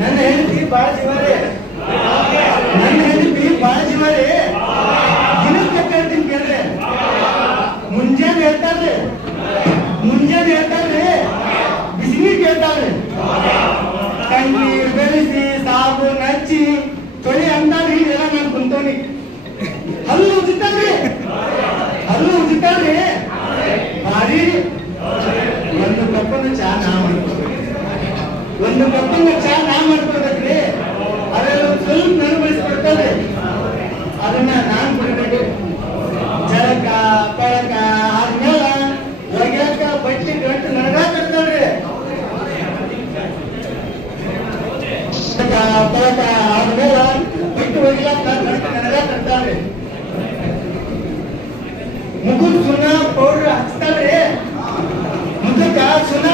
ನನ್ನ ಹೆಂಡತಿ ಬಾಳ ಜೀವಾರಿ, ನನ್ನ ಹೆಂಡತಿ ಬಾಳ ಜೀವಾರಿ. ದಿನಕ್ಕೆ ಕೇಳ್ತೀನಿ ಕೇಳ್ರಿ. ಮುಂಜಾನೆ ಹೇಳ್ತಾರ್ರಿ, ಮುಂಜಾನೆ ಹೇಳ್ತಾರ್ರಿ, ಬಿಸಿನೀರ್ ಕೇಳ್ತಾರ್ರಿ. ಕಣ್ಣೀರ್ ಬೆಳೆಸಿ ಸಾಬೂನ್ ಹಚ್ಚಿ ತೊಳಿ ಅಂತಾರ್ರಿ. ಎಲ್ಲ ನಾನು ಕುಂತವನಿ. ಹಲ್ಲು ಉಜ್ತಾರ್ರಿ, ಹಲ್ಲು ಉಜ್ತಾರ್ರಿ. ಭಾರಿ ಒಂದು ಕಪ್ಪನ್ನು ಚಾ ನಾ ಮಾಡ್ಕೊಡ್ಬೇಕು, ಒಂದು ಕಪ್ಪನ್ನು ಚಾ ನಾ ಮಾಡ್ಕೊಡ್ಬೇಕ್ರಿ. ಅದೆಲ್ಲ ಸ್ವಲ್ಪ ನನಗೆ ಬೆಳೆಸ್ಕೊಡ್ತಾರೆ, ಅದನ್ನ ನಾನ್ ಕುಡಿಬೇಕು. ಜಳಕ ಪಳಕ ಆದ್ಮೇಲೆ ಒಗ್ಯಾಕ ಬಟ್ಟೆ ಗಂಟು ನನಗ ಕಟ್ತಾಳ್ರಿ. ಪಳಕ ಆದ್ಮೇಲೆ ಬಿಟ್ಟು ಒಗ್ಯಾಕ ಗಂಟು ನನಗ ಕಟ್ತಾಳ್ರಿ. ಮುಖದ ಸುಣ್ಣ ಪೌಡರ್ ಹಚ್ತಾಳ್ರಿ, ಮುಖಕ್ಕ ಸುಣ್ಣ